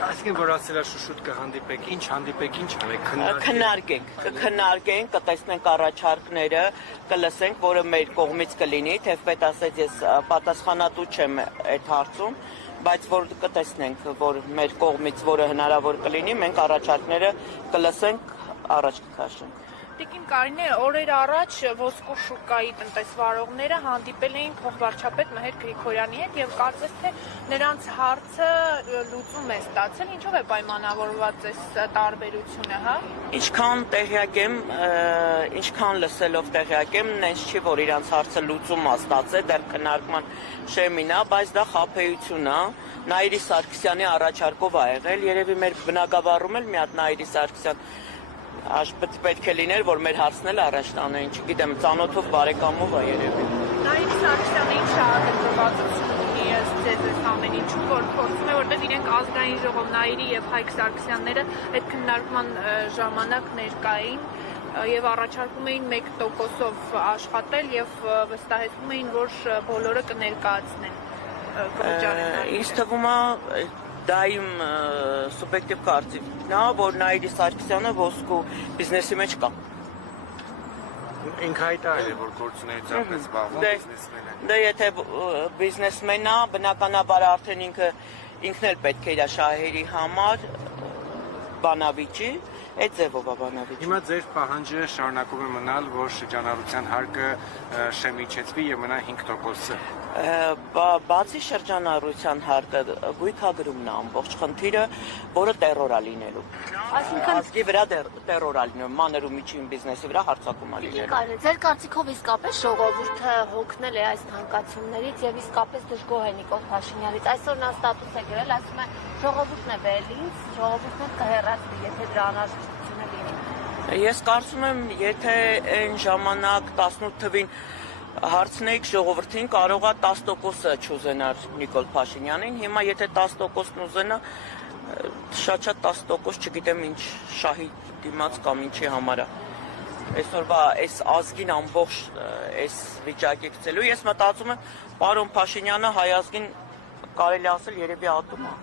Այսինքն որ ասելա շուշուտ կհանդիպեք, ինչ հանդիպեք, ինչ անեք, քննարկենք, կտեսնենք առաջարկները, կլսենք, որը մեր կողմից կլինի, թեպետ ասեց ես պատասխանատու չեմ այդ հարցում, բայց որ կտեսնենք, որ մեր կողմից որը հնարավոր կլինի, մենք առաջարկները կլսենք, առաջ կքաշենք։ Տիկին Կարինե, օրեր առաջ Ոսկու շուկայի տնտեսվարողները հանդիպել էին փոխվարչապետ Մհեր Գրիգորյանի հետ եւ կարծես թե նրանց հարցը լուծում է ստացել, ինչով է պայմանավորված այս տարբերությունը, հա։ Ինչքան տեղյակ եմ, ինչքան լսելով տեղյակ եմ, նենց չի որ իրանց հարցը լուծում է ստացել, դեռ քննարկման շեմին է, բայց դա խաբեություն է։ Նաիրի Սարգսյանի առաջարկով է եղել, երևի մեր բնակավարում էլ մի հատ Նաիրի Սարգսյան պետք է լիներ, որ մեր հարցնել առաջ տանեն, չգիտեմ, ծանոթով բարեկամով է երևի։ Նաիրի Սարգսյանը ինչ շահագրգռվածություն ունի ձեզ ամեն ինչում, որ փորձում է, որտեղ իրենք ազգային ժողով Նաիրի եւ Հայկ Սարգսյանները այդ քննարկման ժամանակ ներկային եւ առաջարկում էին 1%-ով աշխատել եւ վստահեցնում էին, որ բոլորը կներկայացնեն կվճարեն։ Ինձ թվում է դա իմ սուբյեկտիվ կարծիքն է, որ Նաիրի Սարգսյանը ոսկու բիզնեսի մեջ կա։ Ինքը հայտարարել է, որ գործունեությամբ զբաղվում բիզնեսմեն է։ Դե եթե բիզնեսմեն է, բնականաբար արդեն ինքն էլ պետք է իր շահերի համար բանավիճի, այդ ձևով է բանավիճի։ Հիմա ձեր պահանջը շարունակում է մնալ, որ շրջանառության հարկը շեմիջեցվի եւ մնա 5%-ը։ Բացի շրջանառության հարկը գույքագրումն է ամբողջ խնդիրը, որը տերոր է լինելու։ Այսինքն ազգի վրա տերոր է լինելու, մանր ու միջին բիզնեսի վրա հարձակում է լինելու։ Ձեր կարծիքով իսկապես ժողովուրդը հոգնել է այս թանկացումներից եւ իսկապես դժգոհ է Նիկոլ Փաշինյանից։ Այսօր նա ստատուս է գրել, ասում է ժողովուրդն է վերլից, ժողովուրդն էլ կհեռացվի, եթե դրա անհրաժեշտությունը լինի։ Ես կարծում եմ, եթե այն ժամանակ 18 թվին հարցնեիք ժողովրդին, կարող է 10%-ը չուզենար Նիկոլ Փաշինյանին, հիմա եթե 10%-ն ուզենա, շատ 10%, չգիտեմ ինչ շահի դիմաց կամ ինչի համար է։ Այսօրվա այս ազգին ամբողջ այս վիճակի գցելու, ես մտածում եմ, պարոն Փաշինյանը հայ ազգին կարելի ասել երևի ատում է,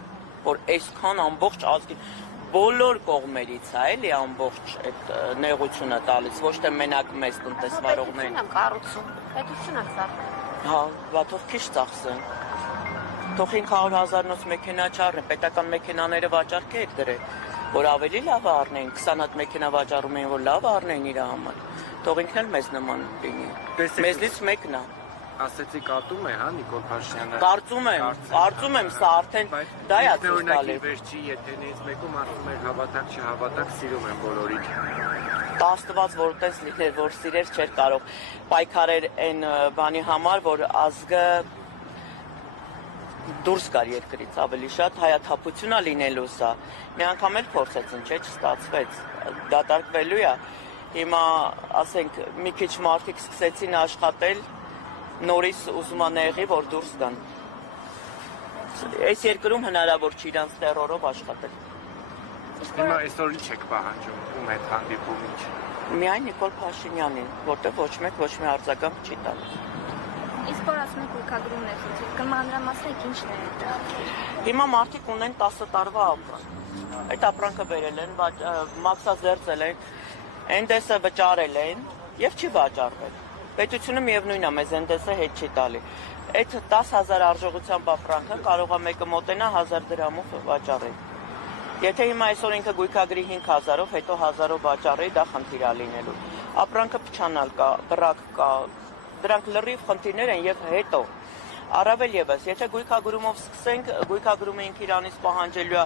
որ այսքան ամբողջ ազգին բոլոր կողմերից է էլի ամբողջ այդ նեղությունը տալիս, ոչ թե մենակ մեզ տնտեսվարողներին։ Պետություն եմ կառուցում, պետություն եմ ծախսում։ Հա, բաթով քիչ ծախսեն։ Թող 500,000-նոց մեքենա չառնեն, պետական մեքենաները վաճառքի եք դրել, որ ավելի լավ առնեն, 20 հատ մեքենա վաճառում են, որ լավ առնեն իր համար։ Թող ինքն էլ մեզ նման լինի։ Մեզնից մեկն է։ Ասեցիք ատում է, հա, Նիկոլ Փաշինյանը։ Կարծում եմ, սա արդեն դա է ցույց տալիս։ Վերջի եթերներից մեկում ասում էր հավատակ չհավատակ, սիրում եմ բոլորիդ։ Աստված որտես լիներ, որ սիրեր չէր կարող պայքարեր այն բանի համար, որ ազգը դուրս գար երկրից ավելի շատ հայաթափություն է լինելու սա։ Մի անգամ էլ փորձեցին, չէ, չստացվեց։ Դատարկվելու է։ Հիմա, ասենք, մի քիչ մարդիկ սկսեցին աշխատել, նորից ուզում են եղի, որ դուրս գան։ Այս երկրում հնարավոր չի իրանց տերորով աշխատել։ Հիմա այսօր ինչ եք պահանջում, ում հետ հանդիպում ինչ։ Միայն Նիկոլ Փաշինյանին, որտեղ ոչ մեկ ոչ մի արձագանք չի տալիս։ Իսկ որ ասում եք գույքագրումն է խնդիր, կմանրամասնեք ինչն է դա։ Հիմա մարդիկ ունեն 10 տարվա ապրանք։ Այդ ապրանքը բերել են, մաքսազերծել են, էնդեսը վճարել են եւ չի վաճառվել։ Պետությունը միևնույնն է, մեզ էնդեսը հետ չի տալի։ Այդ 10,000 արժողությամբ ապրանքը կարող է մեկը մոտենա 1000 դրամով վաճառել։ Եթե հիմա այսօր ինքը գույքագրի 5,000-ով, հետո 1000-ով վաճառի, դա խնդիր է լինելու։ Ապրանքը փչանալ կա, բռակ կա, դրանք լրիվ խնդիրներ են եւ հետո առավել եւս, եթե գույքագրումով սկսենք, գույքագրումը ինքը իրանից պահանջելու է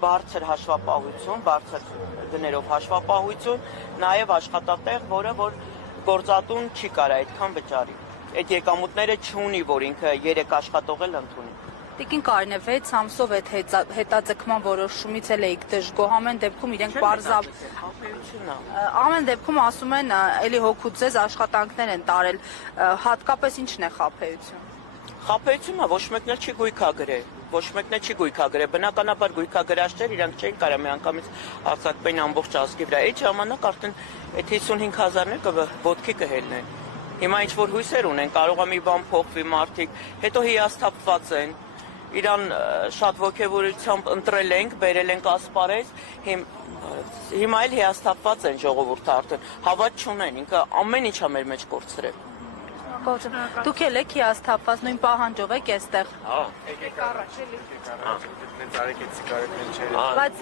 բարձր հաշվապահություն, բարձր գներով հաշվապահություն, նաեւ աշխատատեղ, որը որ գործատուն չի կարա այդքան վճարի։ Այդ եկամուտները չունի, որ ինքը 3 աշխատող էլ ընդունի։ Տիկին Կարինե, 6 ամսով այդ հետաձգման որոշումից էլ էիք դժգոհ, ամեն դեպքում իրենք բարձավ։ Ամեն դեպքում ասում են, էլի հոգուց ձեզ աշխատանքներ են տարել, հատկապես ինչն է խաբեություն։ Խաբեությունը ոչ մեկն էլ չի գույքագրել, ոչ մեկն էլ չի գույքագրել, բնականաբար գույքագրածներ իրանք չէին կարող միանգամից արձակվեն ամբողջ ազգի վրա։ Այդ ժամանակ արդեն այդ 55,000-ը ոտքի կհելնեն։ Հիմա ինչ որ հույսեր ունեն, կարող է մի բան փոխվի մարդիկ, հետո հիասթափված են, իրան շատ ողջավորությամբ ընտրել ենք, բերել ենք ասպարեզ, հիմա էլ հիասթափված են ժողովուրդը արդեն, հավատ չունեն, ինքը ամեն ինչ է մեր մեջ կորցրել։ Դուք էլ եք հիասթափված, նույն պահանջով եք այստեղ։ Եկեք առաջ էլի։ Մենք արեկեցի սիգարետներ չէ։ Բայց